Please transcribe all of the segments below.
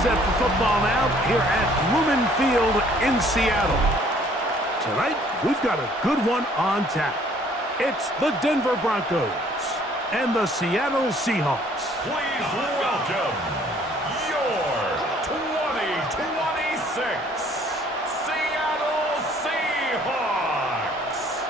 set for football now here at Lumen Field in Seattle. Tonight, we've got a good one on tap. It's the Denver Broncos and the Seattle Seahawks. Please welcome your 2026 Seattle Seahawks.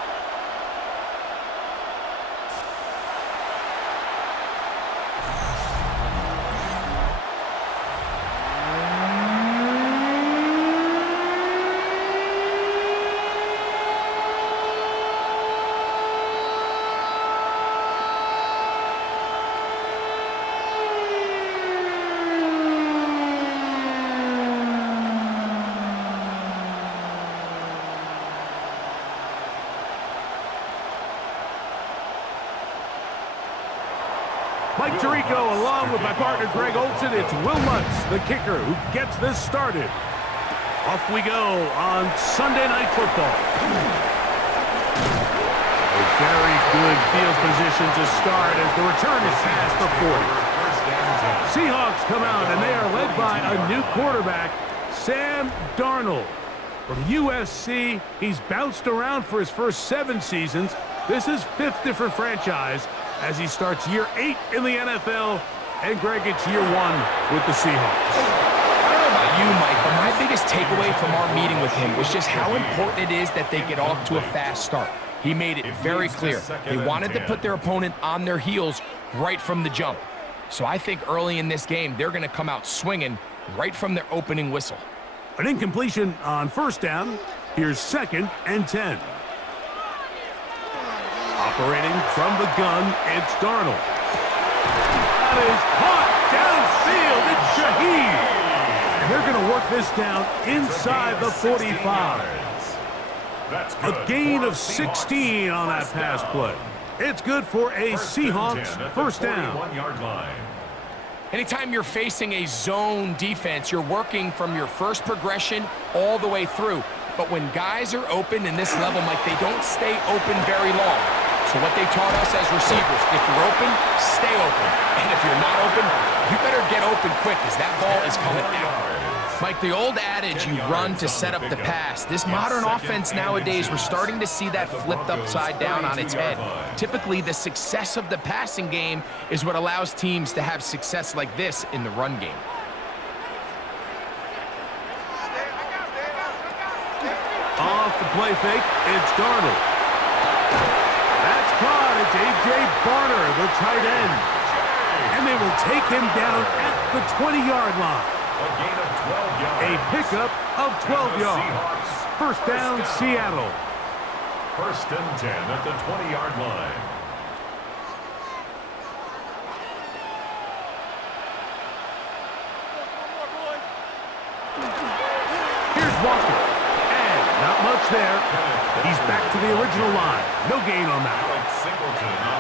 Mike Tirico along with my partner Greg Olson. It's Will Lutz, the kicker, who gets this started. Off we go on Sunday Night Football. A very good field position to start as the return is past the 40. Seahawks come out and they are led by a new quarterback, Sam Darnold. From USC, he's bounced around for his first 7 seasons. This is 5th different franchise as he starts year 8 in the NFL. And Greg, it's year 1 with the Seahawks. I don't know about you, Mike, but my biggest takeaway from our meeting with him was just how important it is that they get off to a fast start. He made it very clear. They wanted to put their opponent on their heels right from the jump. So I think early in this game, they're going to come out swinging right from their opening whistle. An incompletion on first down. Here's 2nd and 10. Operating from the gun, it's Darnold. That is caught downfield. It's Shaheed. And they're going to work this down inside the 45. A gain of 16 on that pass play. It's good for a Seahawks first down. Anytime you're facing a zone defense, you're working from your first progression all the way through. But when guys are open in this level, Mike, they don't stay open very long. So what they taught us as receivers, if you're open, stay open. And if you're not open, you better get open quick because that ball is coming out. Mike, the old adage, you run to set up the pass. This modern offense nowadays, we're starting to see that flipped upside down on its head. Typically, the success of the passing game is what allows teams to have success like this in the run game. Off the play fake, it's Darnold. That's caught. It's A.J. Barner, the tight end. And they will take him down at the 20-yard line. A pickup of 12 yards. First down, Seattle. 1st and 10 at the 20-yard line. Here's Walker. And not much there. He's back to the original line. No gain on that.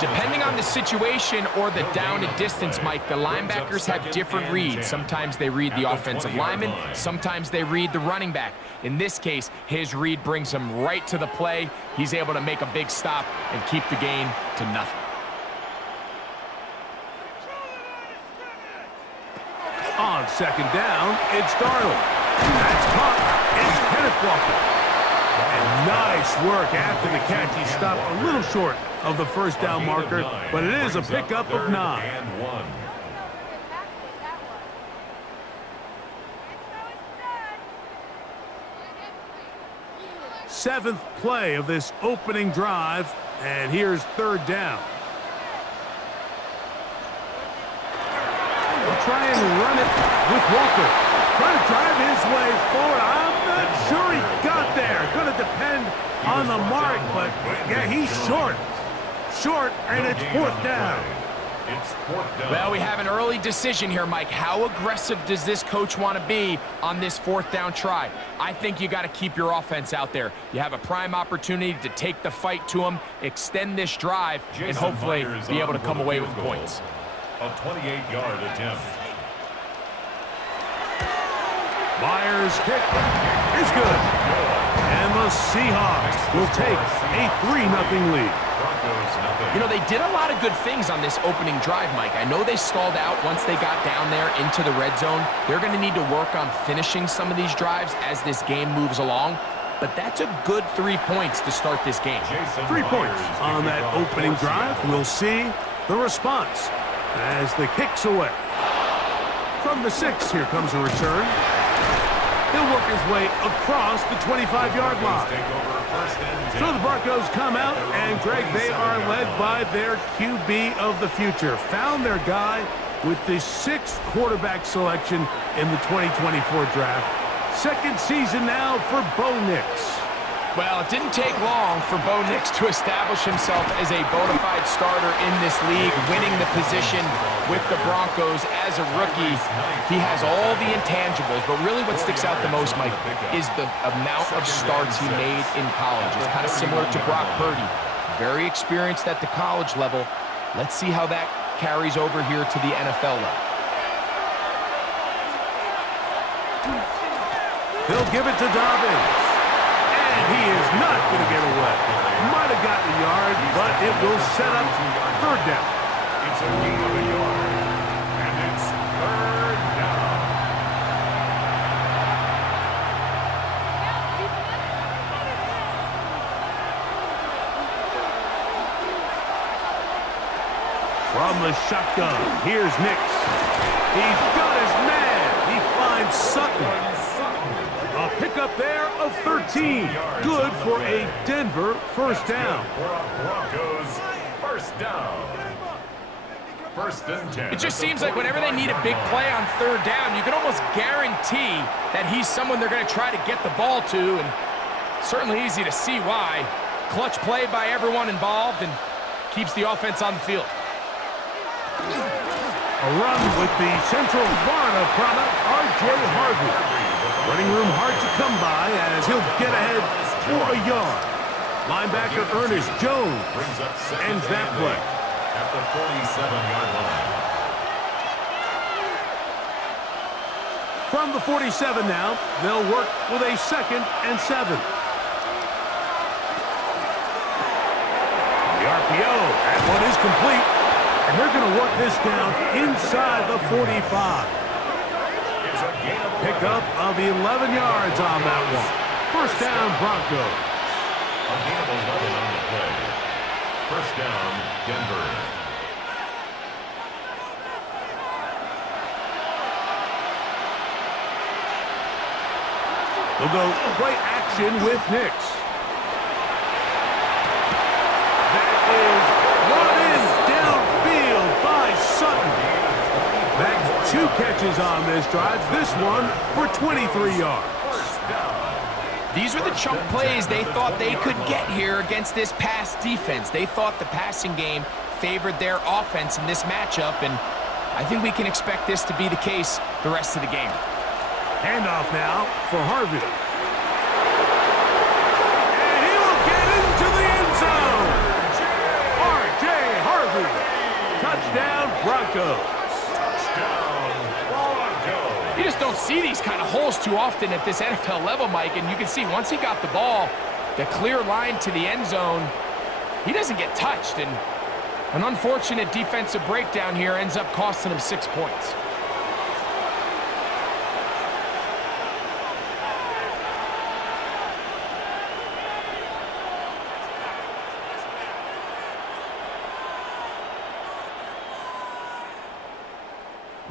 Depending on the situation or the down and distance, Mike, the linebackers have different reads. Sometimes they read the offensive lineman, sometimes they read the running back. In this case, his read brings him right to the play. He's able to make a big stop and keep the gain to nothing. On 2nd down, it's Darnold. That's caught. It's Kenneth Walker. And nice work after the catch. He stopped a little short of the first down marker, but it is a pickup of 9. 7th play of this opening drive, and here's 3rd down. They'll try and run it with Walker. Trying to drive his way forward. I'm not sure he got there. Going to depend on the mark, but yeah, he's short. Short, and it's 4th down. Well, we have an early decision here, Mike. How aggressive does this coach want to be on this 4th down try? I think you got to keep your offense out there. You have a prime opportunity to take the fight to them, extend this drive, and hopefully be able to come away with points. A 28-yard attempt. Myers' kick is good. And the Seahawks will take a 3-0 lead. Broncos nothing. You know, they did a lot of good things on this opening drive, Mike. I know they stalled out once they got down there into the red zone. They're going to need to work on finishing some of these drives as this game moves along. But that's a good 3 points to start this game. 3 points on that opening drive. We'll see the response as the kick's away. From the 6, here comes a return. He'll work his way across the 25-yard line. So the Broncos come out, and Greg, they are led by their QB of the future. Found their guy with the 6th quarterback selection in the 2024 draft. Second season now for Bo Nix. Well, it didn't take long for Bo Nix to establish himself as a bona fide starter in this league, winning the position with the Broncos as a rookie. He has all the intangibles, but really what sticks out the most, Mike, is the amount of starts he made in college. It's kind of similar to Brock Purdy. Very experienced at the college level. Let's see how that carries over here to the NFL level. He'll give it to Dobbins. And he is not going to get away. Might have gotten a yard, but it will set up third down. It's a gain of a yard. And it's third down. From the shotgun, here's Nix. He's got his man. He finds Sutton. A pickup there of 13. Good for a Denver first down. Broncos first down. First and 10. It just seems like whenever they need a big play on third down, you can almost guarantee that he's someone they're going to try to get the ball to, and certainly easy to see why. Clutch play by everyone involved and keeps the offense on the field. A run with the Central Florida product, R.J. Harvey. Running room hard to come by as he'll get ahead for a yard. Linebacker Ernest Jones ends that play. At the 47-yard line. From the 47 now, they'll work with a 2nd and 7. The RPO, that one is complete. And they're going to work this down inside the 45. Pickup of 11 yards on that one. First down, Broncos. A gain of 11 on the play. First down, Denver. They'll go play action with Nix. That is run in downfield by Sutton. That's 2 catches on this drive. This one for 23 yards. These were the chunk plays they thought they could get here against this pass defense. They thought the passing game favored their offense in this matchup, and I think we can expect this to be the case the rest of the game. Handoff now for Harvey. And he will get into the end zone. R.J. Harvey. Touchdown, Broncos. You just don't see these kind of holes too often at this NFL level, Mike, and you can see once he got the ball, the clear line to the end zone, he doesn't get touched, and an unfortunate defensive breakdown here ends up costing him 6 points.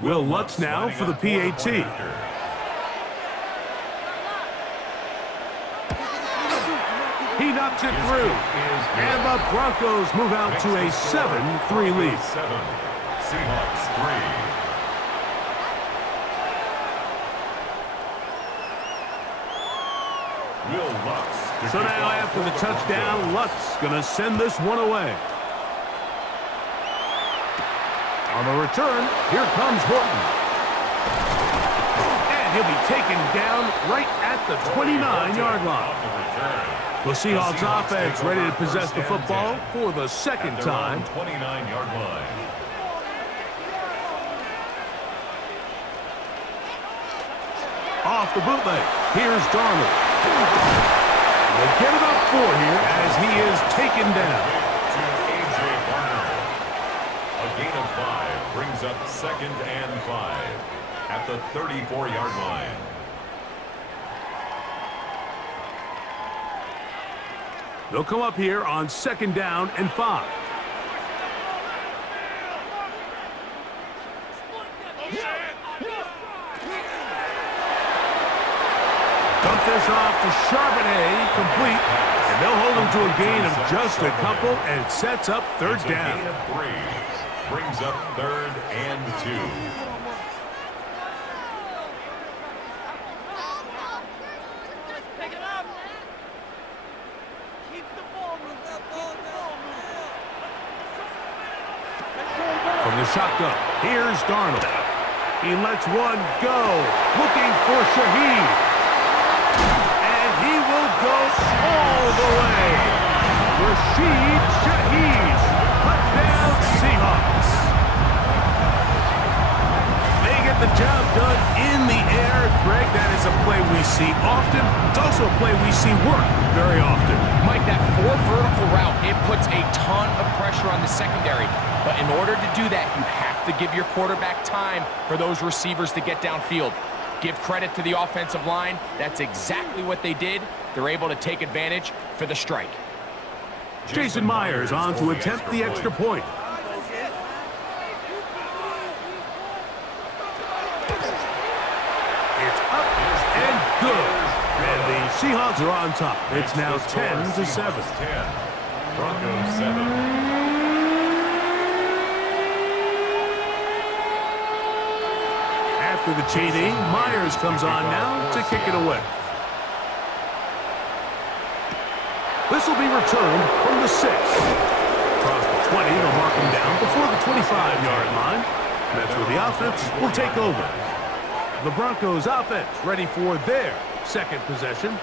Will Lutz now for the PAT. He knocks it through. And the Broncos move out to a 7-3 lead. Seahawks 3. Will Lutz. So now after the touchdown, Lutz going to send this one away. On the return, here comes Horton. And he'll be taken down right at the 29-yard line. The Seahawks offense ready to possess the football for the second time. 29-yard line. Off the bootleg, here's Darnold. They get it up 4 here as he is taken down. brings up 2nd and 5 at the 34-yard line. They'll come up here on 2nd down and 5. Dump this off to Charbonnet, complete, and they'll hold him to a gain of just a couple, and it sets up 3rd down. Gain of 3 brings up 3rd and 2. From the shotgun, here's Darnold. He lets one go, looking for Shaheed. And he will go all the way. Rashid Shaheed, touchdown Seahawks. They get the job done in the air. Greg, that is a play we see often. It's also a play we see work very often. Mike, that 4 vertical route, it puts a ton of pressure on the secondary. But in order to do that, you have to give your quarterback time for those receivers to get downfield. Give credit to the offensive line. That's exactly what they did. They're able to take advantage for the strike. Jason Myers on to attempt the extra point. It's up and good. And the Seahawks are on top. It's now 10-7. Broncos 7. After the TD, Myers comes on now to kick it away. This will be returned from the 6. Across the 20, they'll mark him down before the 25-yard line. That's where the offense will take over. The Broncos offense ready for their 2nd possession.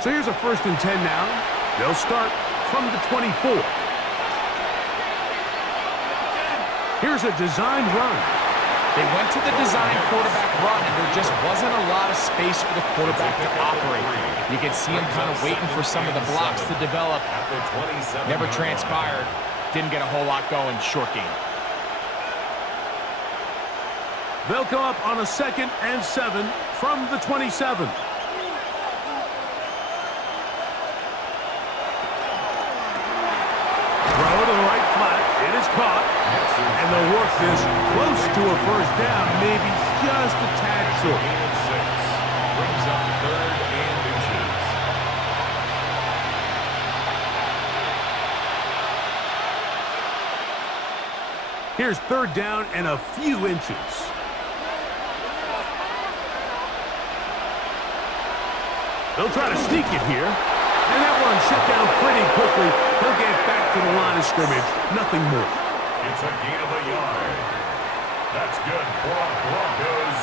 So here's a 1st and 10 now. They'll start from the 24. Here's a designed run. They went to the design quarterback run, and there just wasn't a lot of space for the quarterback to operate. You can see him kind of waiting for some of the blocks to develop. Never transpired. Didn't get a whole lot going. Short game. They'll come up on a 2nd and 7 from the 27. Throw to the right flat. It is caught. And they'll work this close to a 1st down, maybe just a tad short. Gain of 6 brings up 3rd and inches. Here's 3rd down and a few inches. They'll try to sneak it here. And that one shut down pretty quickly. He'll get back to the line of scrimmage. Nothing more. It's a gain of a yard. That's good for the Broncos.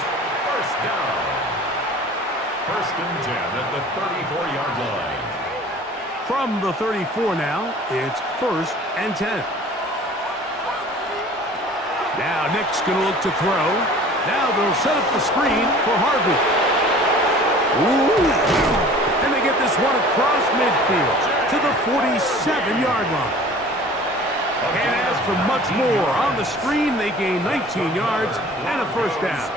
1st down. 1st and 10 at the 34-yard line. From the 34 now, it's 1st and 10. Now Nick's going to look to throw. Now they'll set up the screen for Harvey. Ooh. And they get this one across midfield to the 47-yard line. Can't ask for much more. On the screen, they gain 19 yards and a 1st down.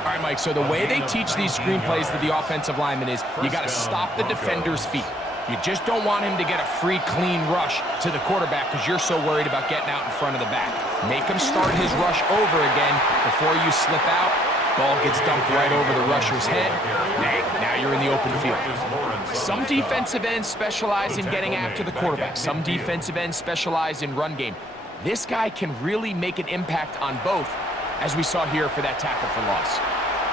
All right, Mike, so the way they teach these screenplays to the offensive lineman is you got to stop the defender's feet. You just don't want him to get a free, clean rush to the quarterback because you're so worried about getting out in front of the back. Make him start his rush over again before you slip out. Ball gets dumped right over the rusher's head. Now you're in the open field. Some defensive ends specialize in getting after the quarterback. Some defensive ends specialize in run game. This guy can really make an impact on both, as we saw here for that tackle for loss.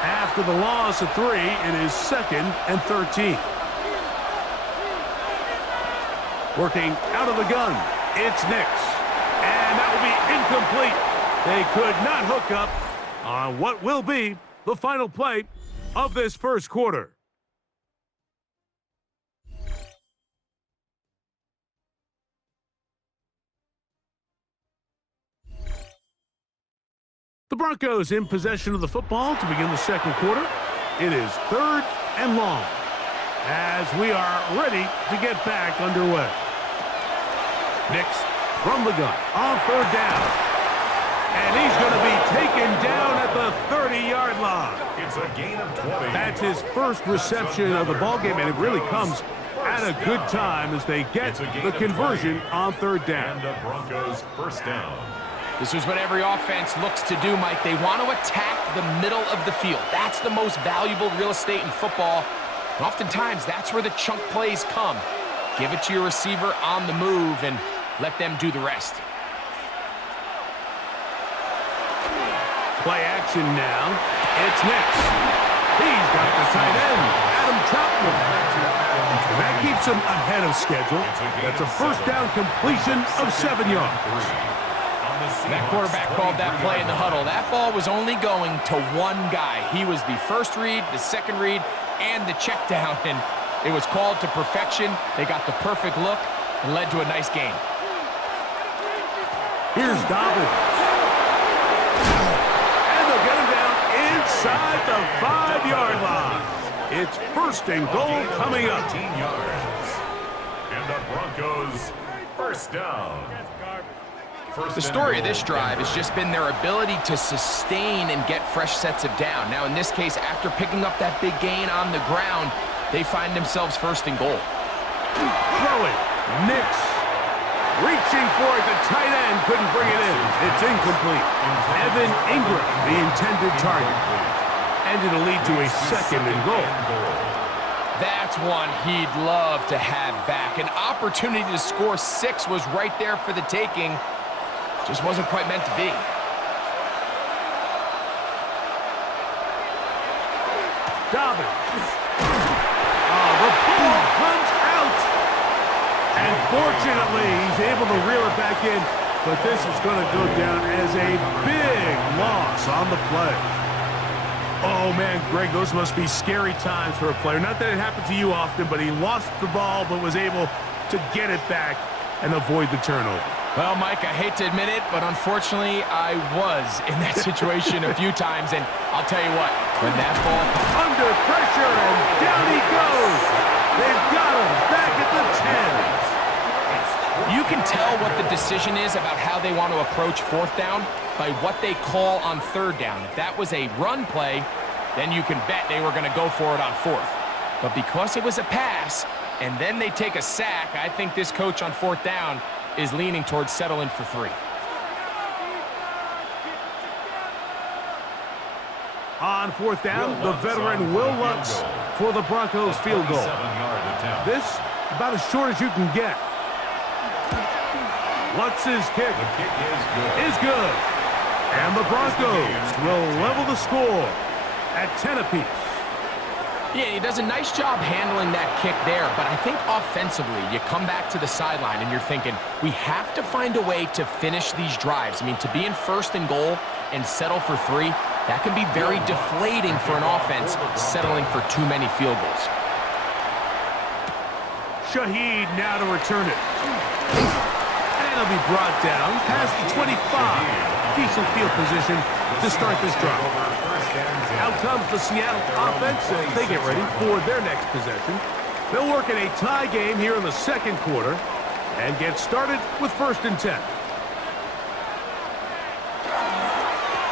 After the loss of 3, it is 2nd and 13. Working out of the gun, it's Nix. And that will be incomplete. They could not hook up on what will be the final play of this 1st quarter. The Broncos in possession of the football to begin the 2nd quarter. It is 3rd and long as we are ready to get back underway. Nix from the gun on 3rd down. And he's going to be taken down at the 30-yard line. It's a gain of 20. That's his first reception of the ballgame, and it really comes at a good time as they get the conversion on third down. And the Broncos first down. This is what every offense looks to do, Mike. They want to attack the middle of the field. That's the most valuable real estate in football. And oftentimes, that's where the chunk plays come. Give it to your receiver on the move and let them do the rest. Play action now. It's next. He's got the tight end, Adam Troutman. And that keeps him ahead of schedule. That's a first down completion of 7 yards. That quarterback called that play in the huddle. That ball was only going to one guy. He was the first read, the second read, and the check down. And it was called to perfection. They got the perfect look and led to a nice game. Here's Dobbins. Inside the 5-yard line. It's first and goal coming up. 18 yards. And the Broncos first down. The story of this drive has just been their ability to sustain and get fresh sets of down. Now, in this case, after picking up that big gain on the ground, they find themselves first and goal. Throw it. Nix. Reaching for it, the tight end couldn't bring it in. It's incomplete. Evan Ingram, the intended target. And it'll lead to a second and goal. That's one he'd love to have back. An opportunity to score 6 was right there for the taking. Just wasn't quite meant to be. Dobbins. The ball comes out. And fortunately, he's able to reel it back in. But this is going to go down as a big loss on the play. Oh, man, Greg, those must be scary times for a player. Not that it happened to you often, but he lost the ball but was able to get it back and avoid the turnover. Well, Mike, I hate to admit it, but unfortunately, I was in that situation a few times. And I'll tell you what, when that ball... Under pressure, and down he goes. They've got him back at the 10. You can tell what the decision is about how they want to approach fourth down by what they call on third down. If that was a run play, then you can bet they were going to go for it on fourth. But because it was a pass, and then they take a sack, I think this coach on fourth down is leaning towards settling for 3. On fourth down, the veteran Will Lutz for the Broncos field goal. This, about as short as you can get. Lutz's kick is good. And the Broncos will level the score at 10 apiece. Yeah, he does a nice job handling that kick there, but I think offensively, you come back to the sideline and you're thinking, we have to find a way to finish these drives. I mean, to be in first and goal and settle for 3, that can be very deflating for an offense settling for too many field goals. Shaheed now to return it. And he'll be brought down past the 25. Decent field position to start this drive. Out comes the Seattle offense as they get ready for their next possession. They'll work in a tie game here in the second quarter and get started with first and 10.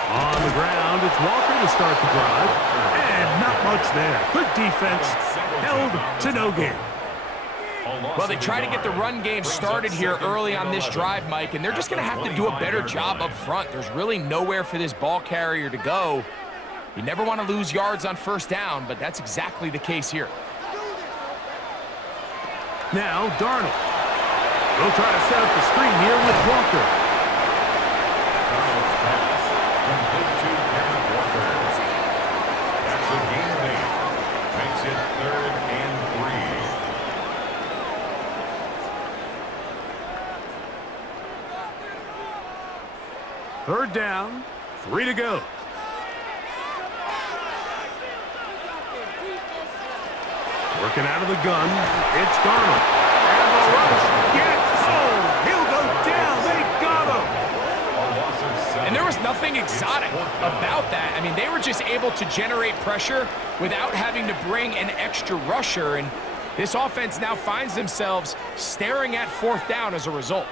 On the ground, it's Walker to start the drive. And not much there. Good defense. Held to no gain. Well, they try to get the run game started here early on this drive, Mike, and they're just going to have to do a better job up front. There's really nowhere for this ball carrier to go. You never want to lose yards on first down, but that's exactly the case here. Now, Darnold. They'll try to set up the screen here with Walker. Darnold's pass complete to Kenneth Walker. That's a gain of 8. Makes it 3rd and 3. Third down, 3 to go. Working out of the gun, it's Darnold. And the rush gets home. He'll go down. They got him. And there was nothing exotic about that. I mean, they were just able to generate pressure without having to bring an extra rusher. And this offense now finds themselves staring at fourth down as a result.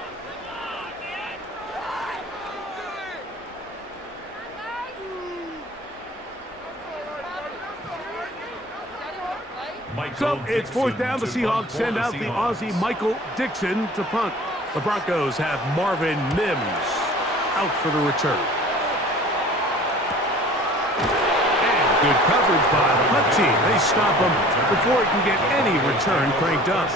So it's fourth down. The Seahawks send out the Aussie Michael Dixon to punt. The Broncos have Marvin Mims out for the return. And good coverage by the punt team. They stop him before he can get any return cranked up.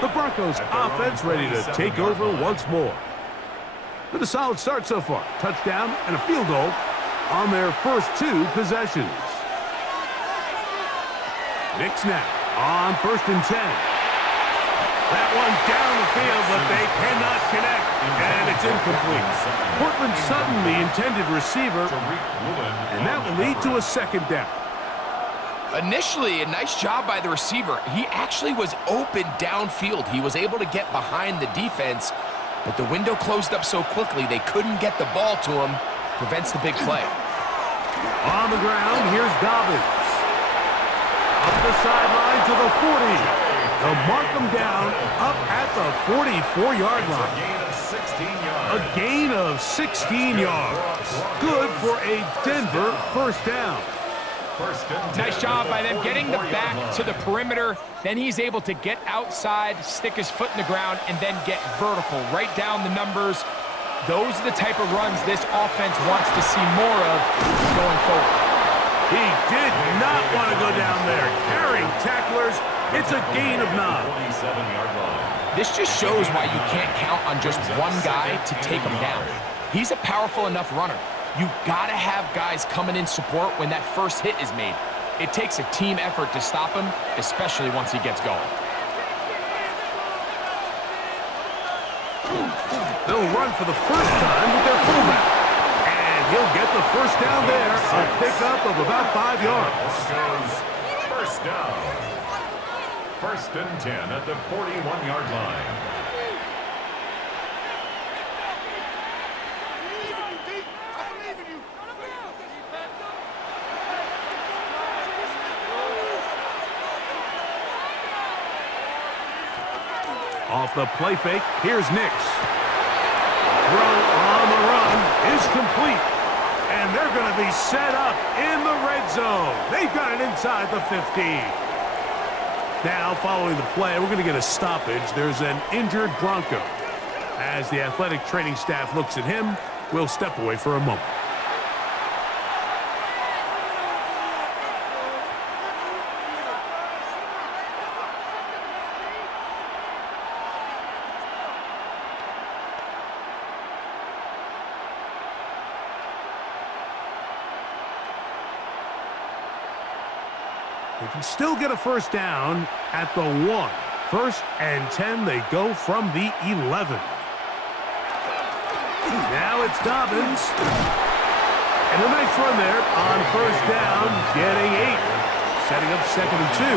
The Broncos offense ready to take over once more. With a solid start so far. Touchdown and a field goal on their first two possessions. Knicks now on 1st and 10. That one down the field, but they cannot connect, and it's incomplete. Cortland Sutton, the intended receiver, and that will lead to a second down. Initially, a nice job by the receiver. He actually was open downfield. He was able to get behind the defense, but the window closed up so quickly they couldn't get the ball to him. Prevents the big play. On the ground, here's Dobbins. Up the sideline to the 40. They'll mark them down up at the 44-yard line. A gain of 16 yards. Good for a Denver first down. Nice job by them getting the back to the perimeter. Then he's able to get outside, stick his foot in the ground, and then get vertical. Right down the numbers. Those are the type of runs this offense wants to see more of going forward. He did not want to go down there. Carrying tacklers. It's a gain of 9. This just shows why you can't count on just one guy to take him down. He's a powerful enough runner. You gotta have guys coming in support when that first hit is made. It takes a team effort to stop him, especially once he gets going. They'll run for the first time with their fullback. And he'll get the first down there. A pickup of about 5 yards. First down. 1st and 10 at the 41-yard line. Off the play fake, here's Nix. Throw on the run is complete. And they're going to be set up in the red zone. They've got it inside the 15. Now, following the play, we're going to get a stoppage. There's an injured Bronco. As the athletic training staff looks at him, we'll step away for a moment. They can still get a first down at the 1. 1st and 10, they go from the 11. Now it's Dobbins. And a nice run there on first down, getting 8. Setting up 2nd and 2.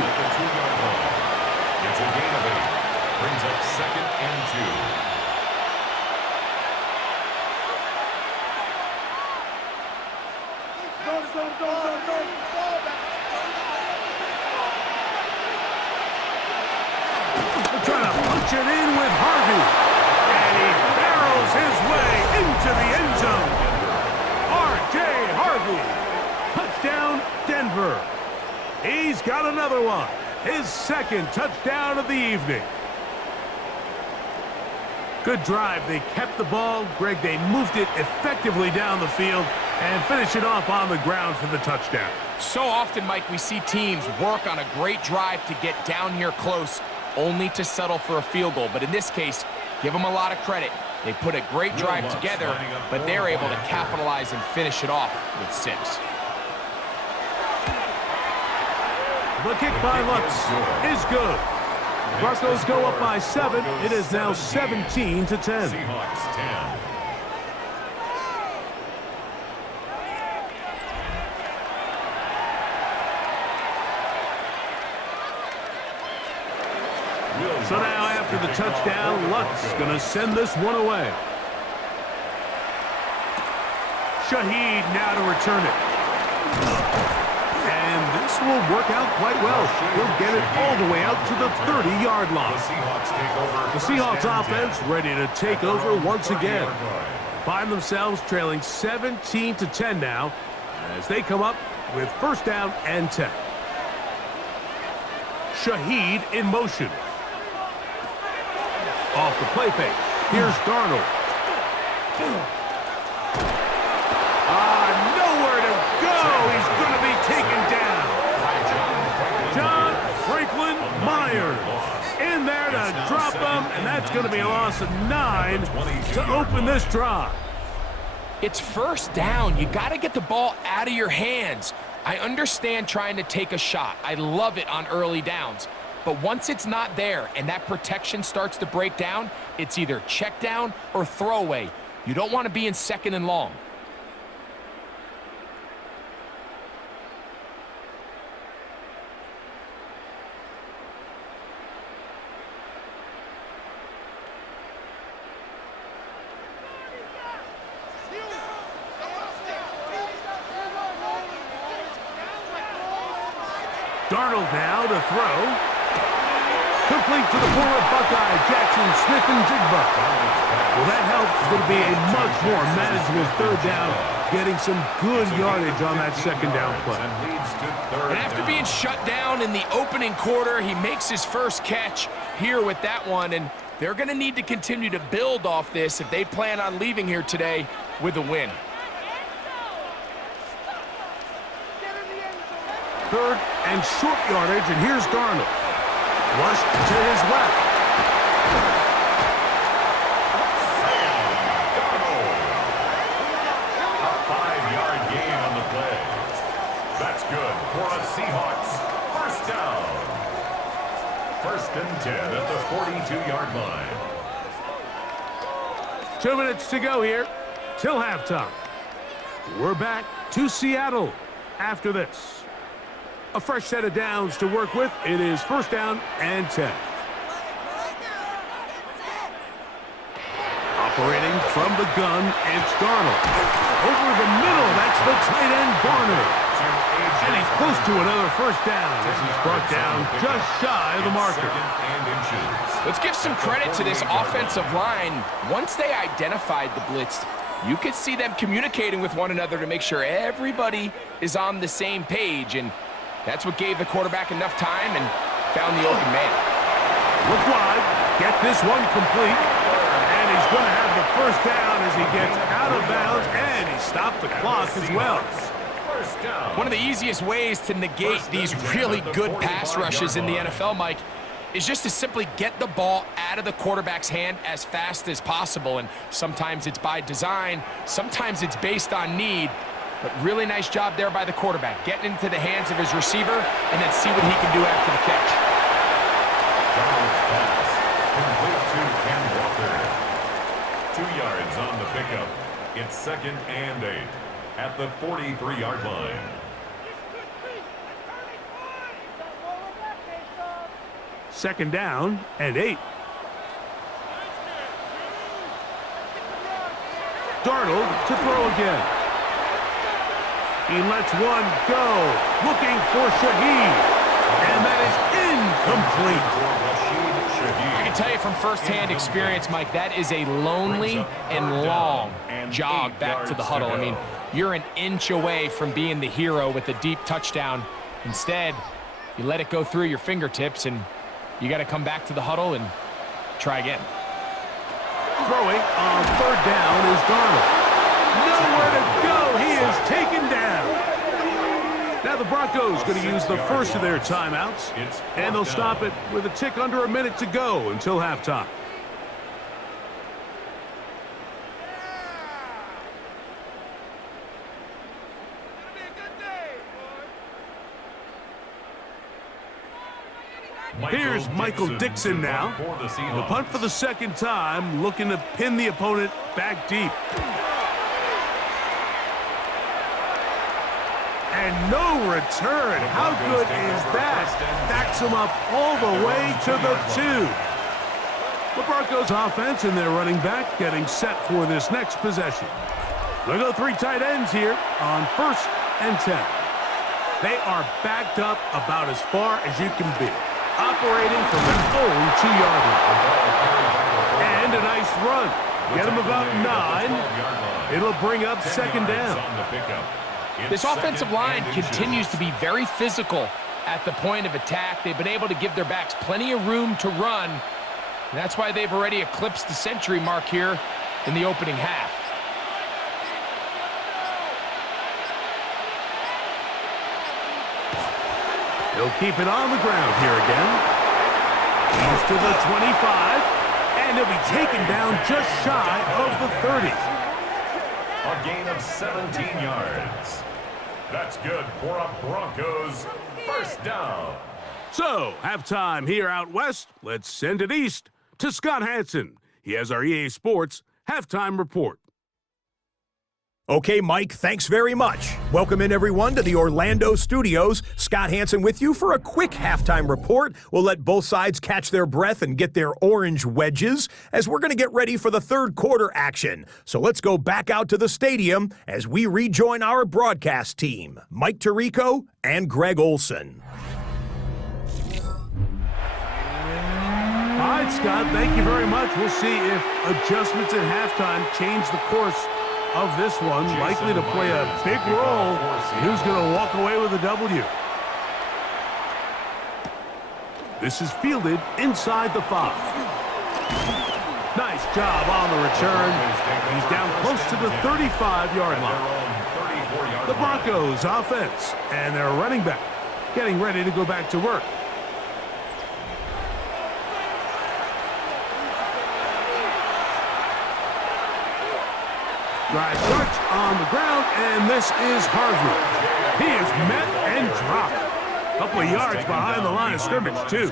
It's a gain of 8. Brings up 2nd and 2. Trying to punch it in with Harvey. And he barrels his way into the end zone. R.J. Harvey. Touchdown, Denver. He's got another one. His 2nd touchdown of the evening. Good drive. They kept the ball. Greg, they moved it effectively down the field and finish it off on the ground for the touchdown. So often, Mike, we see teams work on a great drive to get down here close, only to settle for a field goal. But in this case, give them a lot of credit. They put a great drive together, but they're able to capitalize and finish it off with 6. The kick by Lutz is good. Broncos go up by 7. It is now 17-10. Seahawks 10. So now after the touchdown, Lutz going to send this one away. Shaheed now to return it. And this will work out quite well. He'll get it all the way out to the 30-yard line. The Seahawks offense ready to take over once again. Find themselves trailing 17-10 now as they come up with first down and 10. Shaheed in motion. Off the play fake. Here's Darnold. Nowhere to go. He's going to be taken down. John Franklin Myers in there to drop him, and that's going to be a loss of 9 to open this drive. It's first down. You got to get the ball out of your hands. I understand trying to take a shot. I love it on early downs. But once it's not there and that protection starts to break down, it's either check down or throwaway. You don't want to be in second and long. Darnold now to throw. Complete to the former Buckeye, Jackson Smith-Njigba. Well, that helps. It's going to be a much more manageable third down, getting some good yardage on that second down play. And after being shut down in the opening quarter, he makes his first catch here with that one, and they're going to need to continue to build off this if they plan on leaving here today with a win. Third and short yardage, and here's Darnold. Flushed to his left. A 5-yard gain on the play. That's good for a Seahawks first down. 1st and 10 at the 42-yard line. 2 minutes to go here till halftime. We're back to Seattle after this. A fresh set of downs to work with. It is 1st down and 10. Operating from the gun, it's Darnold. Over the middle, that's the tight end, Barner. And he's close to another 1st down as he's brought down just shy of the marker. Let's give some credit to this offensive line. Once they identified the blitz, you could see them communicating with one another to make sure everybody is on the same page, and that's what gave the quarterback enough time and found the open man. Look wide, get this one complete, and he's going to have the 1st down as he gets out of bounds, and he stopped the clock as well. One of the easiest ways to negate these really good pass rushes in the NFL, Mike, is just to simply get the ball out of the quarterback's hand as fast as possible, and sometimes it's by design, sometimes it's based on need. But really nice job there by the quarterback, getting into the hands of his receiver and then see what he can do after the catch. Complete to Ken Walker. 2 yards on the pickup. It's 2nd and 8 at the 43-yard line. Second down and 8. Darnold to throw again. He lets one go, looking for Shaheed, and that is incomplete. I can tell you from firsthand experience, Mike, that is a lonely and long jog back to the huddle. I mean, you're an inch away from being the hero with a deep touchdown. Instead, you let it go through your fingertips, and you got to come back to the huddle and try again. Throwing on 3rd down is Darnold. Nowhere to go. He is taken down. Now the Broncos going to use the first of their timeouts, and they'll stop it with a tick under a minute to go until halftime. Here's Michael Dixon now. The punt for the 2nd time, looking to pin the opponent back deep. And no return. How good is that? Backs him up all the way to the 2. The Broncos offense and their running back getting set for this next possession. They'll go 3 tight ends here on 1st and 10. They are backed up about as far as you can be, operating from their own 2-yard line. And a nice run. Get them about 9. It'll bring up 2nd down. This offensive line continues to be very physical at the point of attack. They've been able to give their backs plenty of room to run. And that's why they've already eclipsed the century mark here in the opening half. He'll keep it on the ground here again. He's to the 25, and he'll be taken down just shy of the 30. A gain of 17 yards. That's good for a Broncos first down. So, halftime here out west. Let's send it east to Scott Hansen. He has our EA Sports halftime report. Okay, Mike, thanks very much. Welcome in, everyone, to the Orlando studios. Scott Hansen with you for a quick halftime report. We'll let both sides catch their breath and get their orange wedges as we're going to get ready for the third quarter action. So let's go back out to the stadium as we rejoin our broadcast team, Mike Tirico and Greg Olson. All right, Scott, thank you very much. We'll see if adjustments at halftime change the course of this one. Likely to play a big role. Who's going to walk away with a W? This is fielded inside the 5. Nice job on the return. He's down close to the 35-yard line. The Broncos offense and their running back getting ready to go back to work. Drive starts on the ground, and this is Harvey. He is met and dropped. A couple of yards behind the line of scrimmage, too.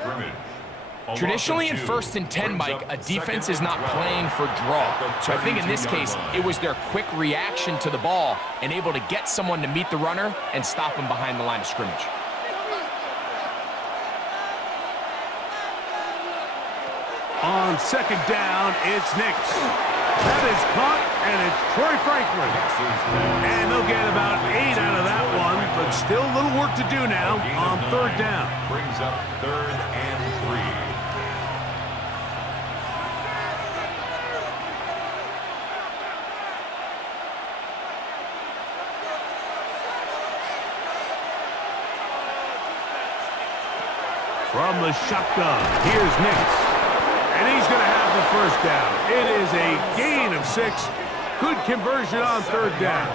Traditionally in 1st and 10, Mike, a defense is not playing for draw. So I think in this case, it was their quick reaction to the ball and able to get someone to meet the runner and stop him behind the line of scrimmage. On 2nd down, it's Nix. That is caught, and it's Troy Franklin. And they'll get about 8 out of that one, but still a little work to do now on 3rd down. Brings up 3rd and 3. From the shotgun, here's Nix. And he's going to have the first down. It is a gain of 6. Good conversion on 3rd down.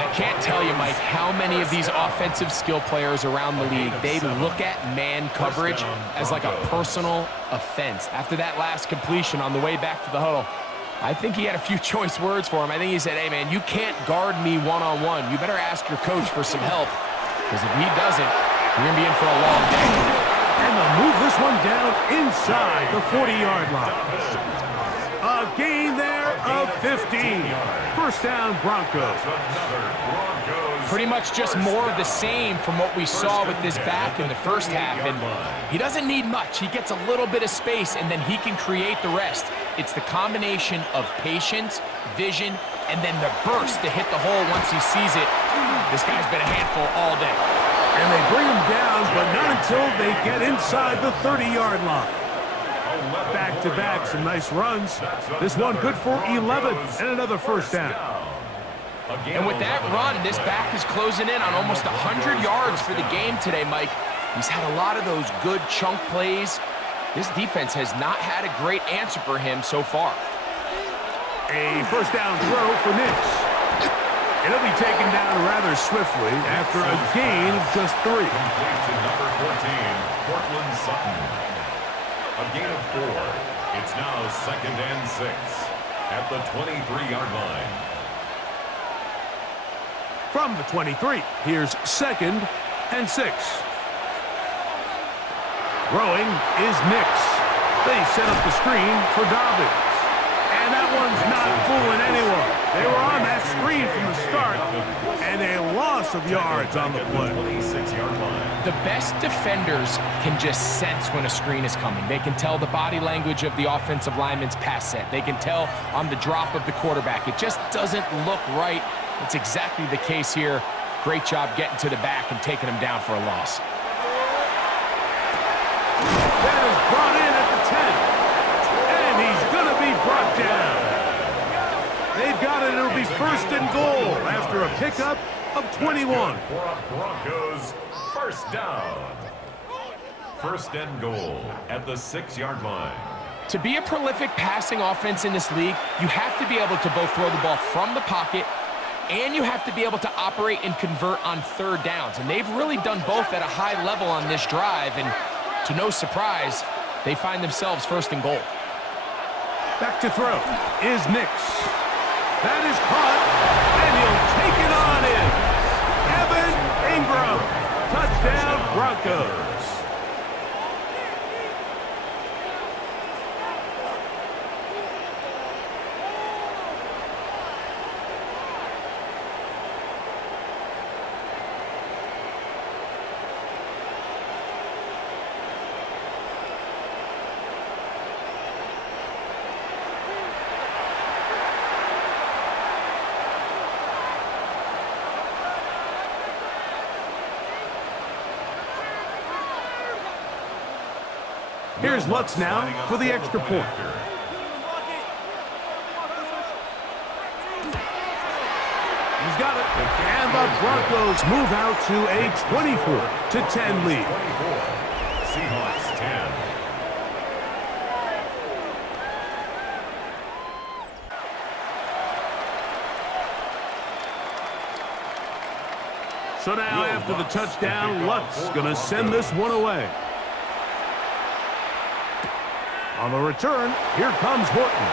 I can't tell you, Mike, how many of these offensive skill players around the league, they look at man coverage as like a personal offense. After that last completion on the way back to the huddle, I think he had a few choice words for him. I think he said, hey, man, you can't guard me one-on-one. You better ask your coach for some help, because if he doesn't, you're going to be in for a long day. And they'll move this one down inside the 40-yard line. A gain there of 15. First down, Broncos. Pretty much just more of the same from what we saw with this back in the first half. And he doesn't need much. He gets a little bit of space, and then he can create the rest. It's the combination of patience, vision, and then the burst to hit the hole once he sees it. This guy's been a handful all day. And they bring him down, but not until they get inside the 30-yard line. Back-to-back, some nice runs. This one good for 11 and another first down. And with that run, this back is closing in on almost 100 yards for the game today, Mike. He's had a lot of those good chunk plays. This defense has not had a great answer for him so far. A first down throw for Nix. It'll be taken down rather swiftly after a gain of just 3. Complete to number 14, Cortland Sutton. A gain of 4. It's now 2nd and 6 at the 23-yard line. From the 23, here's 2nd and 6. Throwing is Nix. They set up the screen for Dobbins. And that one's not fooling anyone. They were on that screen from the start, and a loss of yards on the play. The best defenders can just sense when a screen is coming. They can tell the body language of the offensive lineman's pass set. They can tell on the drop of the quarterback. It just doesn't look right. It's exactly the case here. Great job getting to the back and taking him down for a loss. That is brought in at the 10. And he's going to be brought down. They've got it. It'll be 1st and goal after a pickup of 21. For a Broncos First down. First and goal at the 6-yard line. To be a prolific passing offense in this league, you have to be able to both throw the ball from the pocket and you have to be able to operate and convert on third downs. And they've really done both at a high level on this drive. And to no surprise, they find themselves first and goal. Back to throw is Nix. That is caught, and he'll take it on in. Evan Ingram, touchdown Broncos. Here's Lutz now for the extra point. He's got it. And the Broncos move out to a 24-10 lead. Seahawks 10. So now after the touchdown, Lutz going to send this one away. On the return, here comes Horton.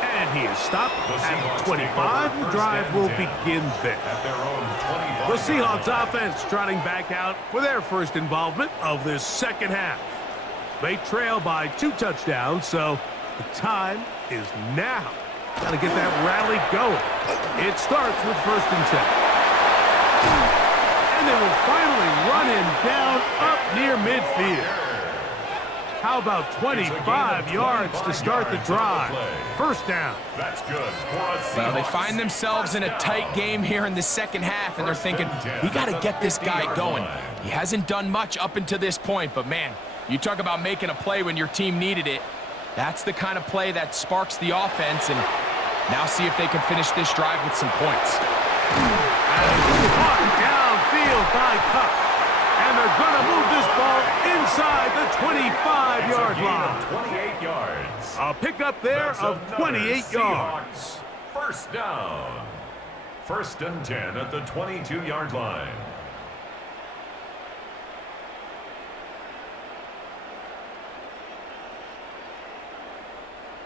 And he is stopped at 25. The drive will begin there. The Seahawks offense trotting back out for their first involvement of this second half. They trail by 2 touchdowns, so the time is now. Got to get that rally going. It starts with first and 10. And they will finally run him down up near midfield. How about 25 yards to start the drive? First down. That's good. Well, they find themselves in a tight game here in the second half, and they're thinking, we got to get this guy going. He hasn't done much up until this point, but man, you talk about making a play when your team needed it. That's the kind of play that sparks the offense, and now see if they can finish this drive with some points. Caught downfield by Cup. And they're going to move this ball inside the 25-yard line. 28 yards. A pickup there of 28 yards. First down. First and 10 at the 22-yard line.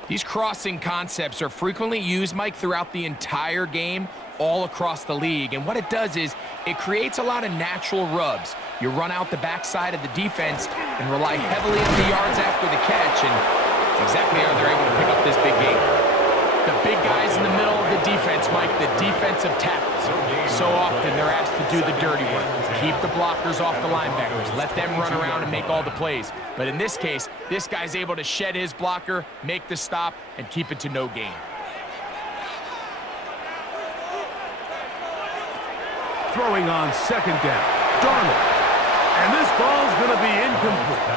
These crossing concepts are frequently used, Mike, throughout the entire game, all across the league. And what it does is it creates a lot of natural rubs. You run out the backside of the defense and rely heavily on the yards after the catch, and that's exactly how they're able to pick up this big game. The big guys in the middle of the defense, Mike, the defensive tackles. So often they're asked to do the dirty work. Keep the blockers off the linebackers. Let them run around and make all the plays. But in this case, this guy's able to shed his blocker, make the stop, and keep it to no gain. Throwing on second down. Darnold. And this ball's going to be incomplete.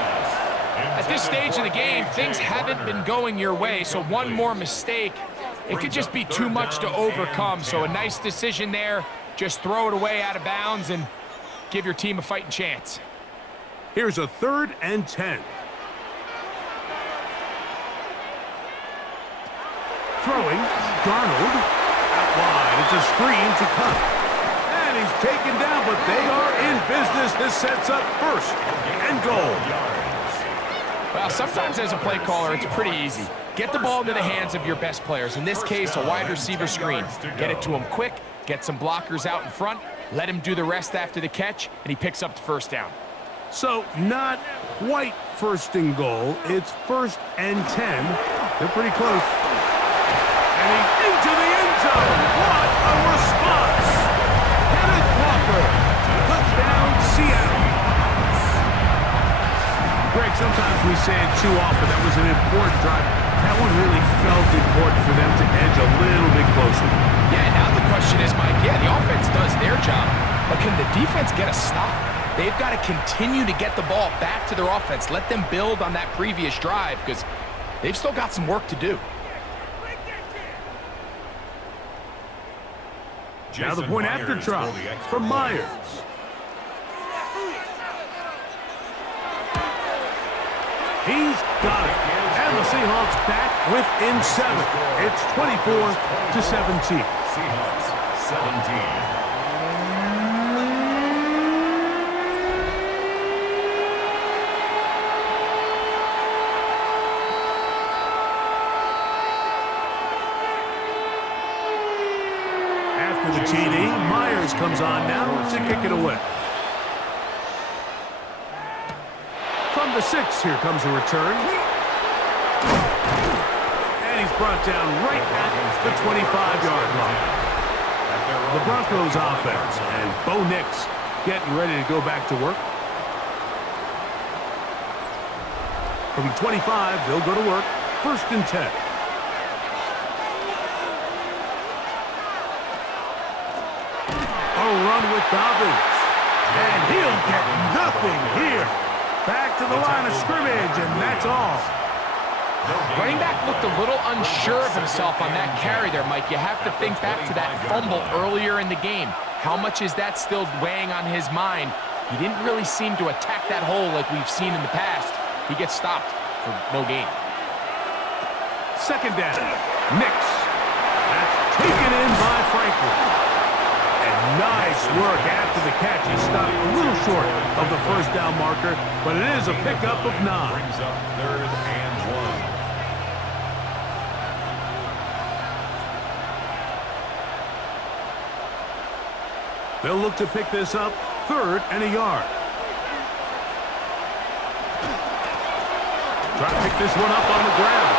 At this stage of the game, things haven't been going your way, so one more mistake, it could just be too much to overcome. So a nice decision there. Just throw it away out of bounds and give your team a fighting chance. Here's a 3rd and 10. Throwing, Darnold. Out wide, it's a screen to Cup. And he's taken down, but they are in business. This sets up first and goal. Well, sometimes as a play caller, it's pretty easy. Get the ball into the hands of your best players. In this case, a wide receiver screen. Get it to him quick, get some blockers out in front, let him do the rest after the catch, and he picks up the first down. So not quite first and goal. It's 1st and 10. They're pretty close. And he's into the end zone. What a response. Kenneth Walker. Touchdown, Seattle. Greg, sometimes we say it too often. That was an important drive. That one really felt important for them to edge a little bit closer. Yeah, now the question is, Mike, yeah, the offense does their job, but can the defense get a stop? They've got to continue to get the ball back to their offense. Let them build on that previous drive because they've still got some work to do. Now the point after try from Myers. He's got it. And the Seahawks back within 7. It's 24-17. Seahawks 17. After the TD, Myers comes on now to kick it away. From the 6, here comes a return. And he's brought down right at the 25-yard line. The Broncos offense and Bo Nix getting ready to go back to work. From the 25, they'll go to work. 1st and 10. A run with Dobbins. And he'll get nothing here. Back to the line of scrimmage, and that's all. Running back looked a little unsure of himself on that carry there, Mike. You have to think back to that fumble earlier in the game. How much is that still weighing on his mind? He didn't really seem to attack that hole like we've seen in the past. He gets stopped for no gain. 2nd down. Nix. That's taken in by Franklin. And nice work after the catch. He stopped a little short of the 1st down marker, but it is a pickup of 9. Brings up 3rd and 1. They'll look to pick this up 3rd and a yard. Try to pick this one up on the ground.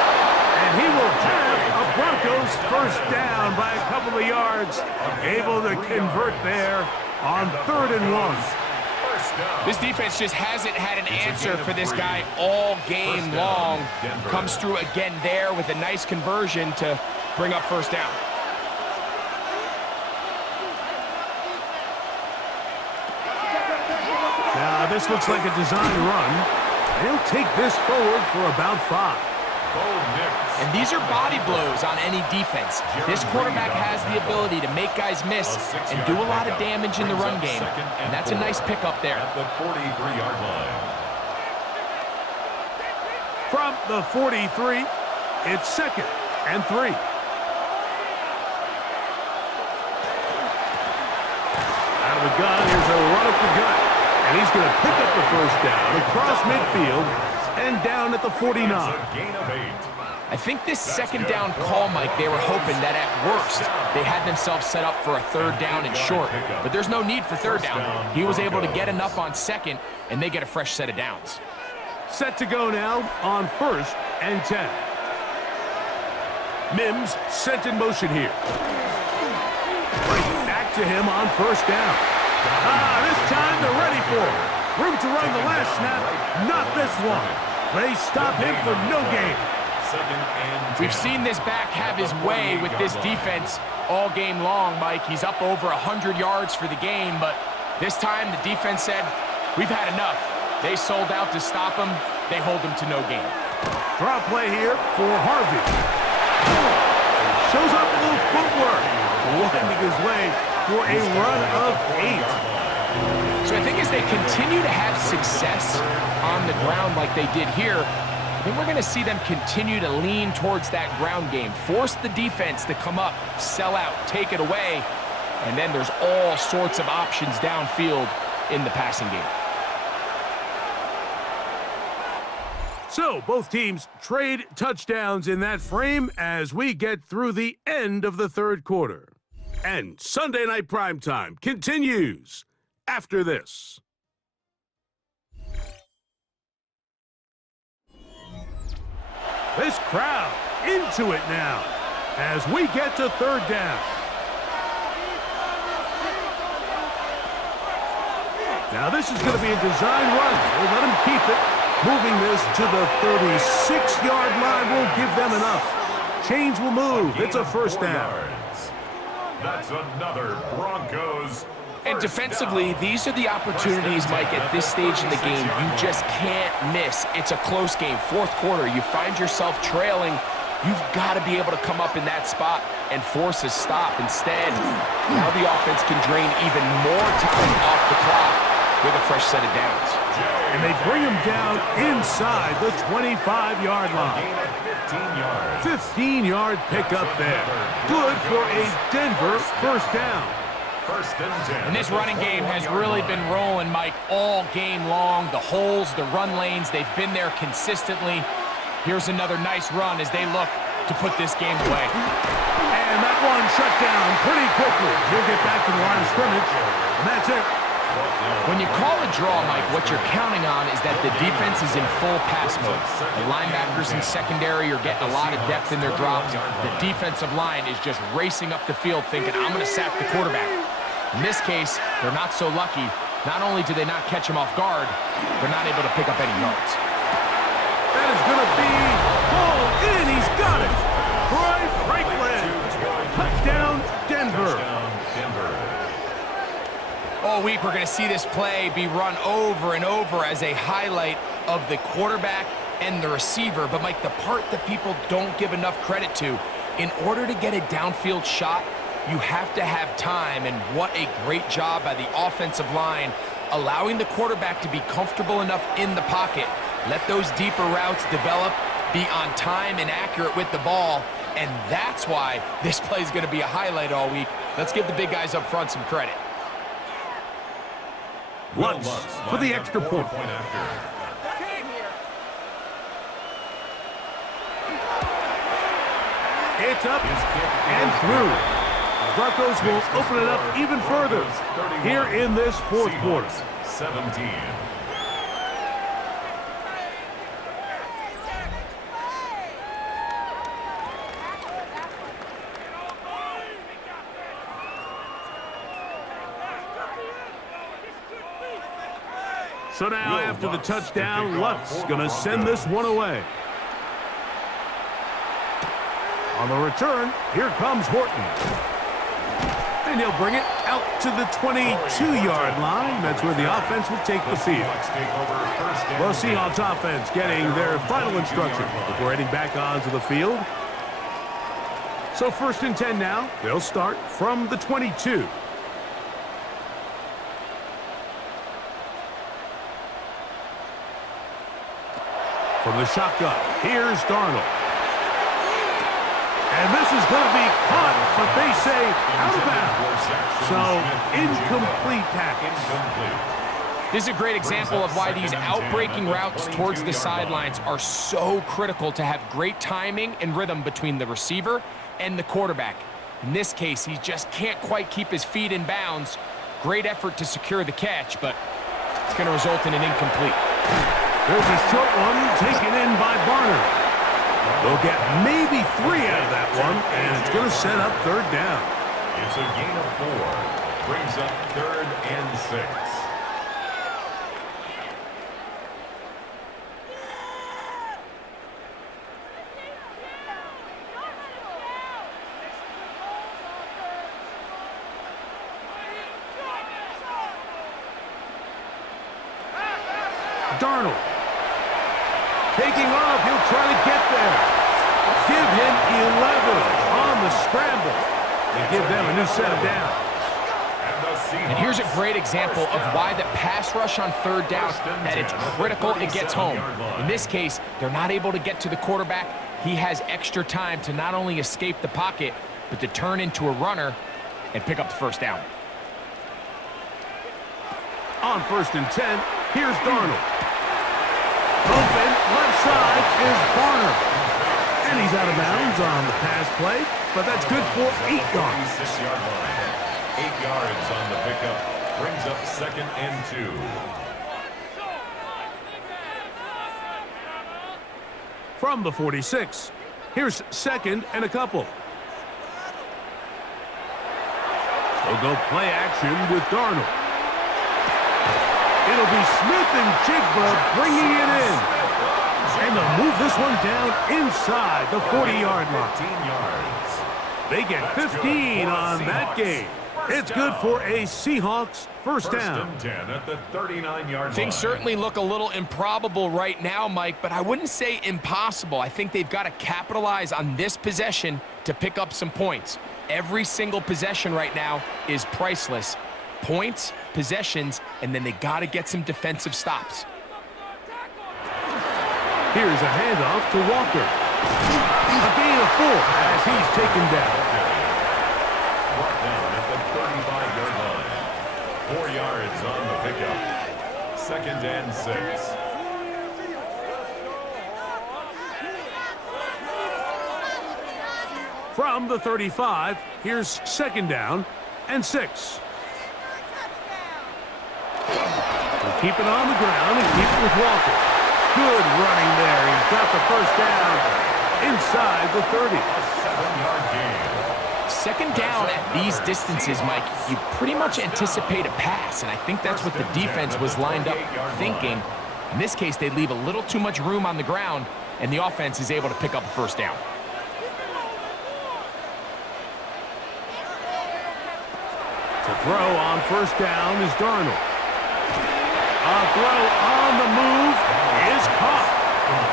And he will have a Broncos 1st down by a couple of yards. Able to convert there on 3rd and 1. This defense just hasn't had an answer for this guy all game long. Comes through again there with a nice conversion to bring up 1st down. Now this looks like a design run. He'll take this forward for about 5. And these are body blows on any defense. This quarterback has the ability to make guys miss and do a lot of damage in the run game. And that's a nice pickup there. At the 43-yard line. From the 43, it's 2nd and 3. Out of the gun, here's a run up the gut. And he's going to pick up the 1st down across midfield and down at the 49. Gain of 8. I think this 2nd down call, Mike, they were hoping that at worst they had themselves set up for a 3rd down and short. But there's no need for 3rd down. He was able to get enough on 2nd, and they get a fresh set of downs. Set to go now on 1st and 10. Mims sent in motion here. Right back to him on 1st down. This time they're ready for it. Room to run the last snap, not this one. They stop him for no gain. We've seen this back have his way with this defense all game long, Mike. He's up over 100 yards for the game, but this time the defense said, we've had enough. They sold out to stop him. They hold him to no gain. Draw play here for Harvey. Shows up a little footwork, winding his way for a run of 8. So I think as they continue to have success on the ground like they did here, I think we're going to see them continue to lean towards that ground game, force the defense to come up, sell out, take it away, and then there's all sorts of options downfield in the passing game. So both teams trade touchdowns in that frame as we get through the end of the 3rd quarter. And Sunday Night Primetime continues after this. This crowd into it now as we get to 3rd down. Now this is going to be a design run. We'll let him keep it. Moving this to the 36-yard line will give them enough. Chains will move. It's a 1st down. That's another Broncos. And defensively, these are the opportunities, Mike, at this stage in the game you just can't miss. It's a close game. 4th quarter, you find yourself trailing You've got to be able to come up in that spot and force a stop. Instead, now the offense can drain even more time off the clock with a fresh set of downs. And they bring him down inside the 25-yard line. 15-yard pickup there. Good for a Denver first down. First and 10. And this running game has really been rolling, Mike, all game long. The holes, the run lanes, they've been there consistently. Here's another nice run as they look to put this game away. And that one shut down pretty quickly. He'll get back to the line of scrimmage, and that's it. When you call a draw, Mike, what you're counting on is that the defense is in full pass mode. The linebackers in secondary are getting a lot of depth in their drops. The defensive line is just racing up the field thinking, I'm going to sack the quarterback. In this case, they're not so lucky. Not only do they not catch him off guard, they're not able to pick up any yards. That is going to be pulled in. He's got it. Troy Franklin. Touchdown, Denver. All week, we're going to see this play be run over and over as a highlight of the quarterback and the receiver. But, Mike, the part that people don't give enough credit to, in order to get a downfield shot, you have to have time. And what a great job by the offensive line, allowing the quarterback to be comfortable enough in the pocket. Let those deeper routes develop, be on time and accurate with the ball, and that's why this play is going to be a highlight all week. Let's give the big guys up front some credit. Lutz for the extra point. It's up and through. The Broncos will open it up even further here in this fourth quarter. 17. So now, after the touchdown, Lutz going to send this one away. On the return, here comes Horton. And he'll bring it out to the 22-yard line. That's where the offense will take the field. Well, Seahawks offense getting their final instruction before heading back onto the field. So first and 10 now. They'll start from the 22. From the shotgun, here's Darnold. And this is going to be caught, but they say out of bounds. So, incomplete pass. This is a great example of why these out-breaking routes towards the sidelines are so critical to have great timing and rhythm between the receiver and the quarterback. In this case, he just can't quite keep his feet in bounds. Great effort to secure the catch, but it's going to result in an incomplete. There's a short one taken in by Barner. They'll get maybe 3 out of that one, and it's going to set up third down. It's a gain of 4. Brings up 3rd and 6. Darnold. Taking off, he'll try to get there. Give him 11 on the scramble. And give them a new set of downs. And here's a great example of why the pass rush on third down, that it's critical it gets home. In this case, they're not able to get to the quarterback. He has extra time to not only escape the pocket, but to turn into a runner and pick up the first down. On first and 10, here's Darnold. Open, left side is Barner. And he's out of bounds on the pass play, but that's good for 8 yards. 6-yard line. 8 yards on the pickup. Brings up 2nd and 2. From the 46, here's 2nd and a couple. They'll go play action with Darnold. It'll be Smith and Jigba bringing it in. And they'll move this one down inside the 40-yard line. 15 yards. They get 15 on that game. It's good for a Seahawks first down. First and 10 at the 39-yard line. Things certainly look a little improbable right now, Mike, but I wouldn't say impossible. I think they've got to capitalize on this possession to pick up some points. Every single possession right now is priceless. Points, possessions, and then they got to get some defensive stops. Here's a handoff to Walker. A gain of 4 as he's taken down. Brought down at the 35-yard line. 4 yards on the pickup. Second and 6. From the 35, here's second down and 6. We'll keep it on the ground and keep it with Walker. Good running there. He's got the first down inside the 30. A 7-yard gain. Second down at these distances, Mike, you pretty much anticipate a pass, and I think that's what the defense was lined up thinking. In this case, they leave a little too much room on the ground, and the offense is able to pick up a first down. To throw on first down is Darnold. A throw on the move is caught.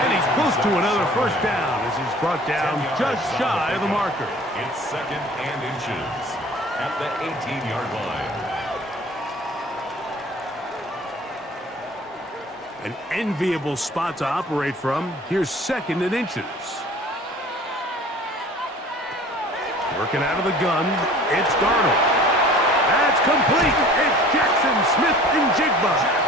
And he's close to another first down as he's brought down just shy of the marker. It's second and inches at the 18-yard line. An enviable spot to operate from. Here's second and inches. Working out of the gun, it's Darnold. That's complete. It's Jackson, Smith, and Jigba.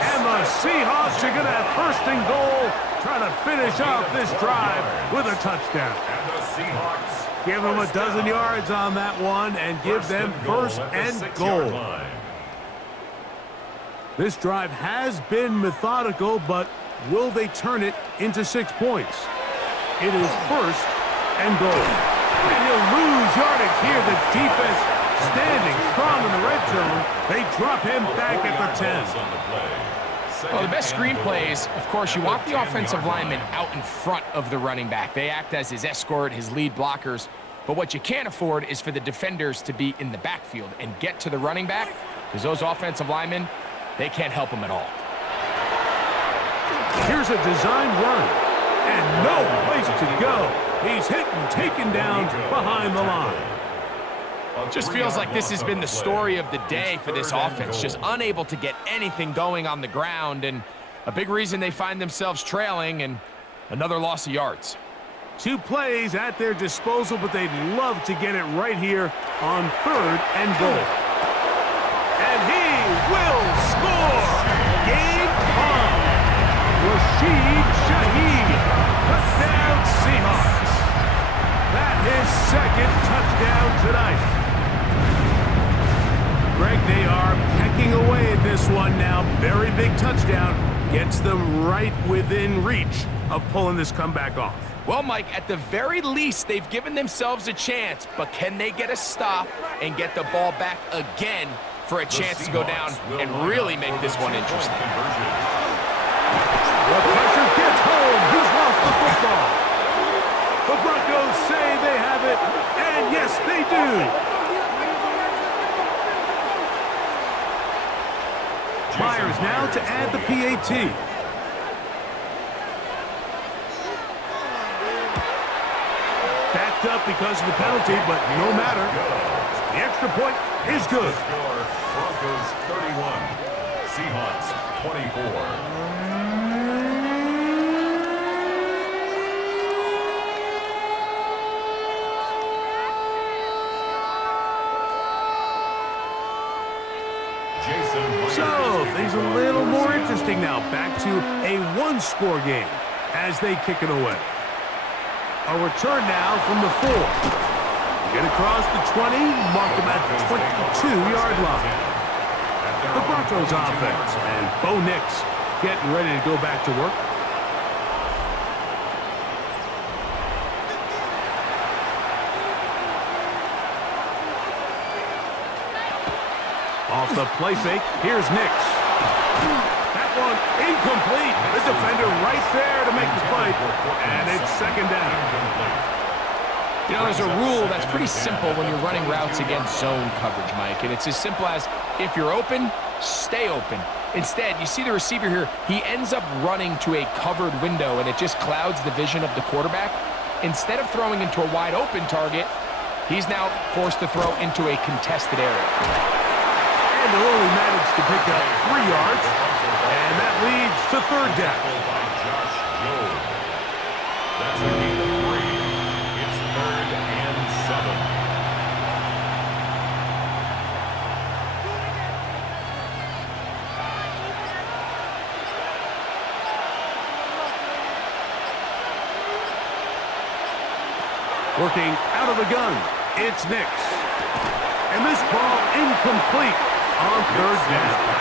And the Seahawks are going to have first and goal, trying to finish off this drive with a touchdown. And the Seahawks Give them a dozen yards on that one and give them first and goal. This drive has been methodical, but will they turn it into 6 points? It is first and goal. And he'll lose yardage here. The defense standing strong in the red zone. They drop him back at the 10. Well, the best screenplay is, of course, you want the offensive lineman out in front of the running back. They act as his escort, his lead blockers. But what you can't afford is for the defenders to be in the backfield and get to the running back, because those offensive linemen, they can't help him at all. Here's a designed run, and no place to go. He's hit and taken down behind the line. Just feels like this has been the story of the day for this offense, just unable to get anything going on the ground, and a big reason they find themselves trailing and another loss of yards. 2 plays at their disposal, but they'd love to get it right here on third and goal. And he will score! Game on! Rashid Shaheed, touchdown Seahawks. That is second touchdown tonight. Greg, they are pecking away at this one now. Very big touchdown. Gets them right within reach of pulling this comeback off. Well, Mike, at the very least, they've given themselves a chance, but can they get a stop and get the ball back again for a chance to go down and really make this one interesting? The pressure gets home. He's lost the football. The Broncos say they have it, and yes, they do. Myers now to add the PAT. Backed up because of the penalty, but no matter. The extra point is good. Broncos 31, Seahawks 24. So, things a little more interesting now. Back to a one-score game as they kick it away. A return now from the 4. Get across the 20, mark them at the 22-yard line. The Broncos offense, and Bo Nix getting ready to go back to work. Off the play fake, here's Nix. That one incomplete. The defender right there to make the play, and it's second down. You know, there's a rule that's pretty simple when you're running routes against zone coverage, Mike, and it's as simple as if you're open, stay open. Instead, you see the receiver here, he ends up running to a covered window, and it just clouds the vision of the quarterback. Instead of throwing into a wide open target, he's now forced to throw into a contested area. And they'll only manage to pick up 3 yards, and that leads to third down. That's a gain of 3. It's 3rd and 7. Working out of the gun, it's Nix. And this ball incomplete on third down.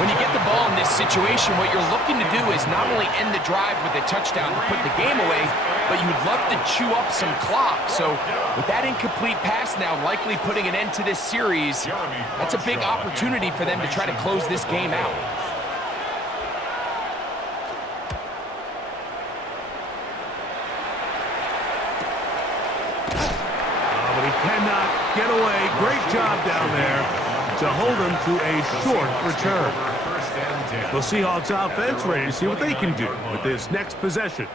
When you get the ball in this situation, what you're looking to do is not only end the drive with a touchdown to put the game away, but you'd love to chew up some clock. So with that incomplete pass now likely putting an end to this series, that's a big opportunity for them to try to close this game out. But he cannot get away. Great job down there to hold him to a short return. The Seahawks offense ready to see what they can do with this next possession.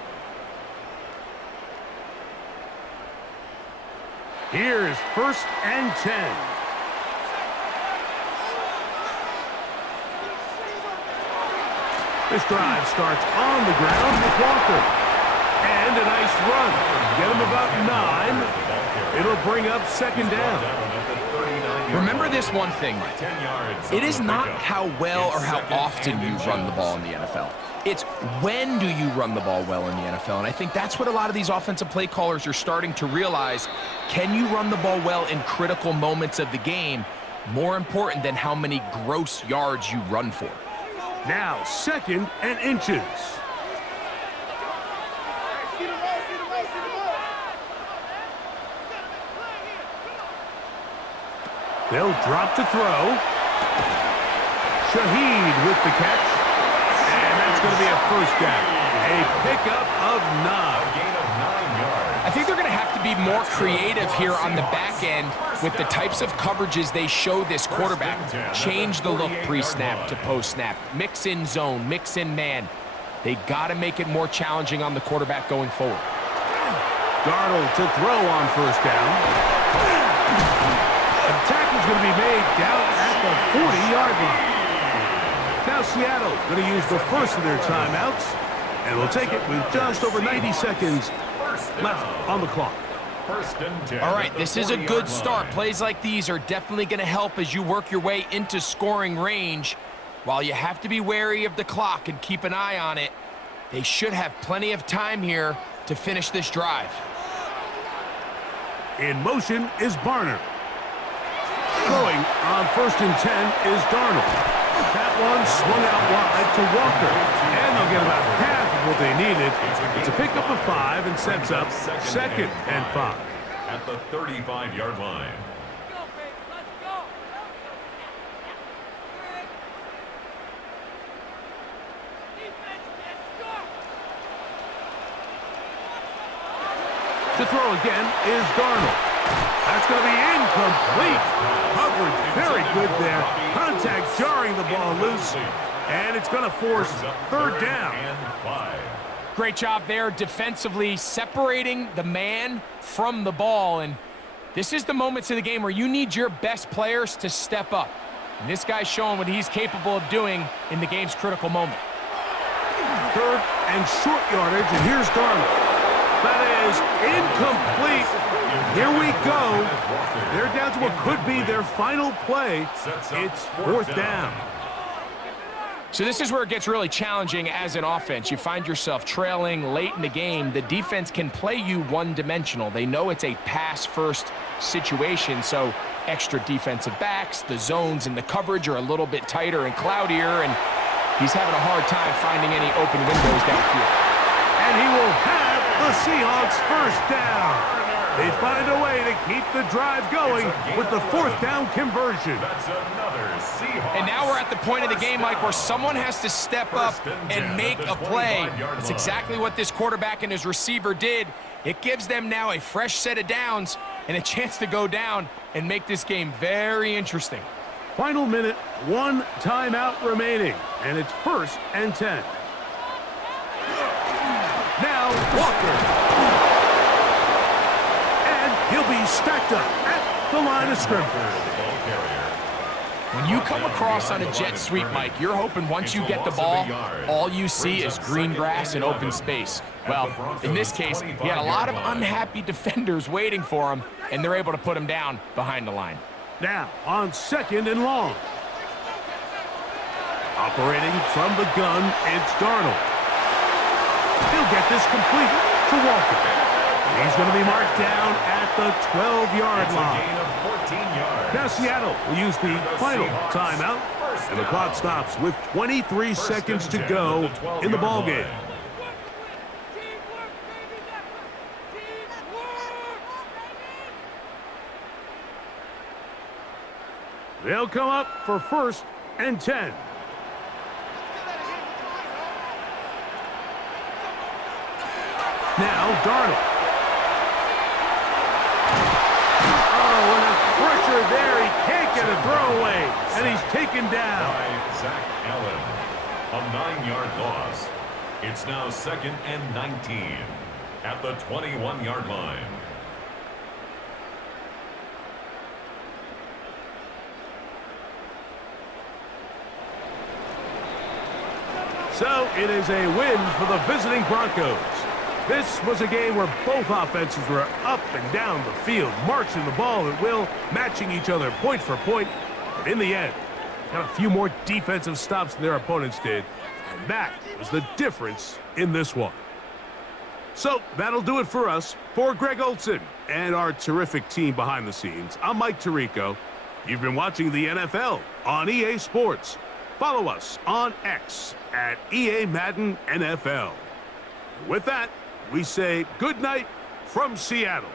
Here's 1st and 10. This drive starts on the ground with Walker. And a nice run. Get him about 9. It'll bring up 2nd down. Remember this one thing, Mike. It is not how well or how often you run the ball in the NFL. It's when do you run the ball well in the NFL. And I think that's what a lot of these offensive play callers are starting to realize. Can you run the ball well in critical moments of the game? More important than how many gross yards you run for. Now 2nd and inches. They'll drop to throw. Shaheed with the catch. And that's going to be a 1st down. A pickup of 9. Gain of 9 yards. I think they're going to have to be more creative here on the back end with the types of coverages they show this quarterback. Change the look pre-snap to post-snap. Mix in zone, mix in man. They got to make it more challenging on the quarterback going forward. Darnold to throw on 1st down. The tackle's going to be made down at the 40-yard line. Now Seattle going to use the first of their timeouts, and will take it with just over 90 seconds left on the clock. 1st and 10. All right, this is a good start. Plays like these are definitely going to help as you work your way into scoring range. While you have to be wary of the clock and keep an eye on it, they should have plenty of time here to finish this drive. In motion is Barner. Throwing on 1st and 10 is Darnold. That one swung out wide to Walker. And they'll get about half of what they needed. It's a pickup of 5 and sets up 2nd and 5. At the 35-yard line. To throw again is Darnold. That's going to be incomplete. Coverage very good there. Contact jarring the ball loose. And it's going to force 3rd down. Great job there defensively, separating the man from the ball. And this is the moments of the game where you need your best players to step up. And this guy's showing what he's capable of doing in the game's critical moment. 3rd and short yardage, and here's Darnold. That is incomplete. Here we go. They're down to what could be their final play. It's 4th down. So this is where it gets really challenging as an offense. You find yourself trailing late in the game. The defense can play you one-dimensional. They know it's a pass-first situation, so extra defensive backs, the zones and the coverage are a little bit tighter and cloudier, and he's having a hard time finding any open windows downfield. And he will have the Seahawks 1st down. They find a way to keep the drive going with the 4th down conversion. That's another Seahawks. And now we're at the point of the game, Mike, where someone has to step up and make a play. That's exactly what this quarterback and his receiver did. It gives them now a fresh set of downs and a chance to go down and make this game very interesting. Final minute, 1 timeout remaining, and it's 1st and 10. Now Walker. And he'll be stacked up at the line of scrimmage. When you come across on a jet sweep, Mike, you're hoping once you get the ball, all you see is green grass and open space. Well, in this case, he had a lot of unhappy defenders waiting for him, and they're able to put him down behind the line. Now on 2nd and long. Operating from the gun, it's Darnold. He'll get this complete to Walker. He's going to be marked down at the 12-yard line. Gain of 14 yards. Now Seattle will use the final timeout, and the clock stops with 23 seconds to go in the ball game. They'll come up for 1st and 10. Now Darnold. Oh, and a pressure there. He can't get a throwaway, and he's taken down. By Zach Allen. A 9-yard loss. It's now 2nd and 19 at the 21-yard line. So it is a win for the visiting Broncos. This was a game where both offenses were up and down the field, marching the ball at will, matching each other point for point. But in the end, got a few more defensive stops than their opponents did. And that was the difference in this one. So that'll do it for us. For Greg Olson and our terrific team behind the scenes, I'm Mike Tirico. You've been watching the NFL on EA Sports. Follow us on X at EA Madden NFL. With that, we say good night from Seattle.